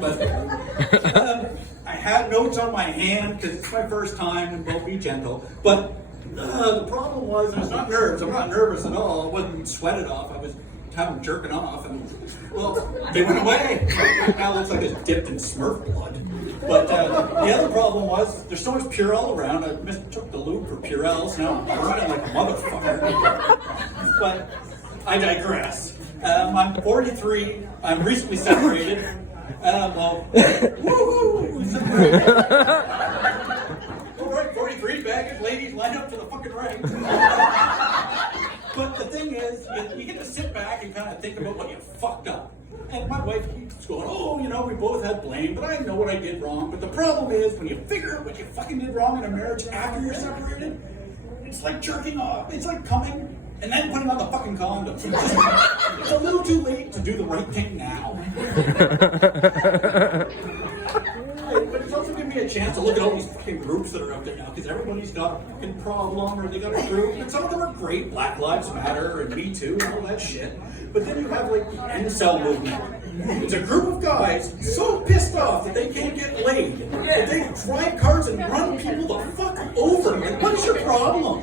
But I had notes on my hand because it's my first time, and will be gentle. But the problem was, I was not nervous. I'm not nervous at all. I wasn't sweated off. I was having jerking off, and well, they went away. Now it looks like it's dipped in Smurf blood. But the other problem was, there's so much Purell around. I mistook the lube for Purell, so now I'm burning like a motherfucker. But I digress. I'm 43. I'm recently separated. Well, woo-hoo! All right, 43 baggage ladies, line up to the fucking right. But the thing is, you get to sit back and kind of think about what you fucked up. And my wife keeps going, oh, you know, we both had blame, but I know what I did wrong. But the problem is, when you figure out what you fucking did wrong in a marriage after you're separated, it's like jerking off. It's like coming and then putting on the fucking condoms. It's a little too late to do the right thing now. But it's also giving me a chance to look at all these fucking groups that are out there now, because everybody's got a fucking problem, or they got a group, and some of them are great, Black Lives Matter, and Me Too, and all that shit. But then you have, like, the incel movement. It's a group of guys so pissed off that they can't get laid, that they drive cars and run people the fuck over. Like, what is your problem?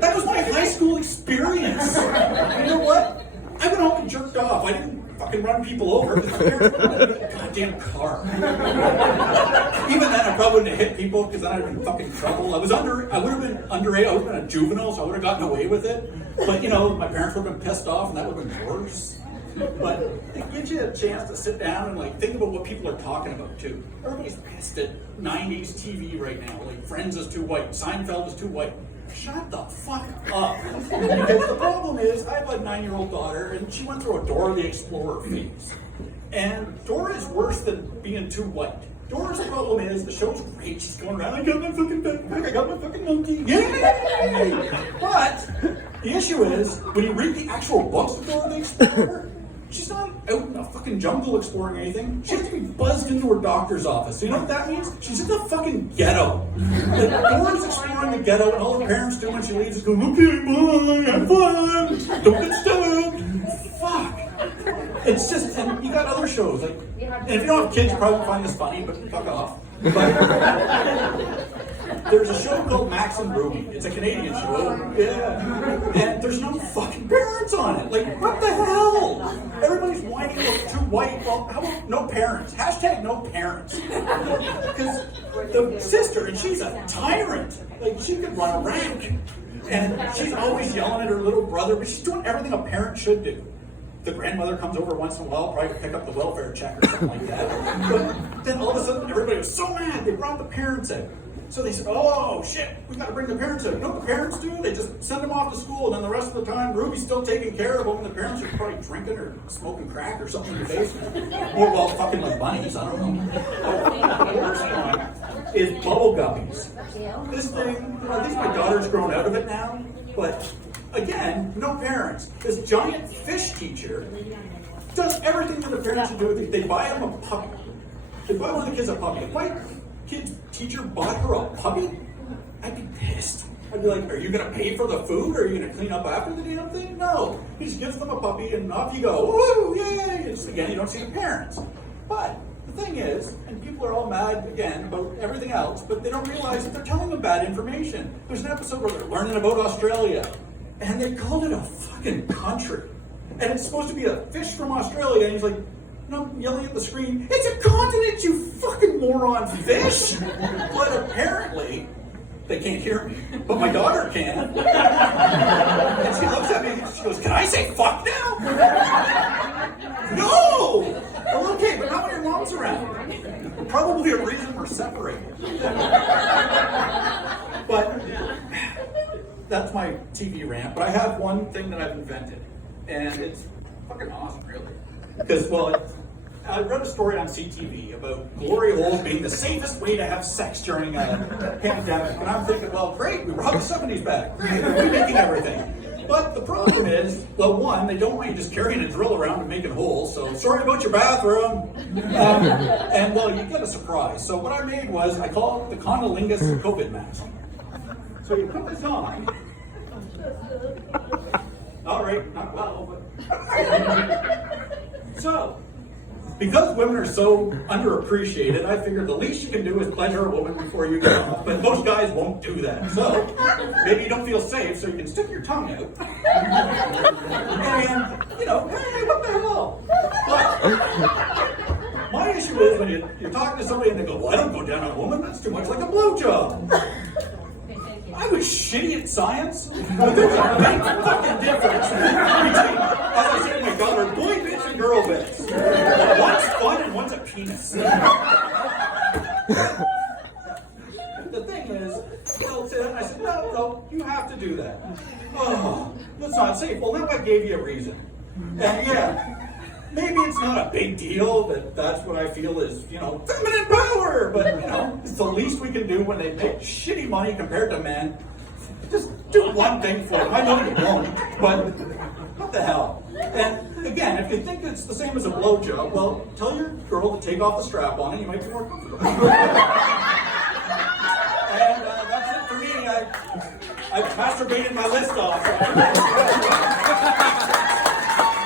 That was my high school experience. You know what? I went home and jerked off. I didn't fucking run people over. Goddamn car. Even then, I probably wouldn't have hit people because then I'd have been in fucking trouble. I would have been underage. I would have been a juvenile, so I would have gotten away with it. But, you know, my parents would have been pissed off, and that would have been worse. But it gives you a chance to sit down and, like, think about what people are talking about, too. Everybody's pissed at 90s TV right now. Like, Friends is too white. Seinfeld is too white. Shut the fuck up. Because the problem is, I have a 9-year-old daughter, and she went through a Dora the Explorer phase. And Dora is worse than being too white. Dora's problem is, the show's great. She's going around, I got my fucking backpack, I got my fucking monkey. Yay! But the issue is, when you read the actual books of Dora the Explorer, she's not out in the fucking jungle exploring anything. She has to be buzzed into her doctor's office. So you know what that means? She's in the fucking ghetto. Like, Dora's exploring the ghetto, and all her parents do when she leaves is go, okay, bye, have fun, don't get stabbed. Fuck. It's just, and you got other shows, like, and if you don't have kids, you probably find this funny, but fuck off. But there's a show called Max and Ruby. It's a Canadian show. Yeah. And there's no fucking parents on it. Like, what the hell? Everybody's whining about too white. Well, how about no parents? Hashtag no parents. Because the sister, and she's a tyrant. Like, she could run a rank. And she's always yelling at her little brother, but she's doing everything a parent should do. The grandmother comes over once in a while, probably to pick up the welfare check or something like that. But then all of a sudden, everybody was so mad, they brought the parents in. So they said, oh shit, we gotta bring the parents in. You know what the parents do? They just send them off to school, and then the rest of the time, Ruby's still taking care of them, and the parents are probably drinking or smoking crack or something in the basement. Or, well, fucking with bunnies, I don't know. The worst one is bubble guppies. This thing, at least my daughter's grown out of it now, but again, no parents. This giant fish teacher does everything that the parents should do. They buy them a puppy. They buy one of the kids a puppy. If my kid's teacher bought her a puppy, I'd be pissed. I'd be like, are you going to pay for the food, or are you going to clean up after the damn thing? No. He just gives them a puppy, and off you go. Woo, yay! And again, you don't see the parents. But the thing is, and people are all mad, again, about everything else, but they don't realize that they're telling them bad information. There's an episode where they're learning about Australia, and they called it a fucking country. And it's supposed to be a fish from Australia, and he's like, no, yelling at the screen, it's a continent, you fucking moron, fish! But apparently, they can't hear me, but my daughter can. And she looks at me and she goes, can I say fuck now? No! Well, okay, but not when your mom's around. Probably a reason we're separated. But that's my TV rant. But I have one thing that I've invented, and it's fucking awesome, really. Because, well, I read a story on CTV about glory hole being the safest way to have sex during a pandemic. And I'm thinking, well, great, we brought the 70s back. Great, we're remaking everything. But the problem is, well, one, they don't want you just carrying a drill around and making holes, so sorry about your bathroom. And, well, you get a surprise. So what I made was, I call it the Conolingus COVID mask. So you put this on. All right, not well, but... So, because women are so underappreciated, I figured the least you can do is pleasure a woman before you get off. But most guys won't do that. So maybe you don't feel safe, so you can stick your tongue out. And, you know, hey, what the hell? But my issue is when you're talking to somebody and they go, well, I don't go down on a woman, that's too much like a blowjob. I was shitty at science, but there's a big fucking difference between, as I say to my daughter, boy bits and girl bits. One's fun and one's a penis. The thing is, they'll say that, and I said, no, you have to do that. Oh, that's not safe. Well, now I gave you a reason. And yeah, maybe it's not a big deal that that's what I feel is, you know, feminine power, but, you know, it's the least we can do when they make shitty money compared to men. Just do one thing for them. I know you won't, but what the hell? And again, if you think it's the same as a blowjob, well, tell your girl to take off the strap on it, you might be more comfortable. And that's it for me. I've masturbated my list off.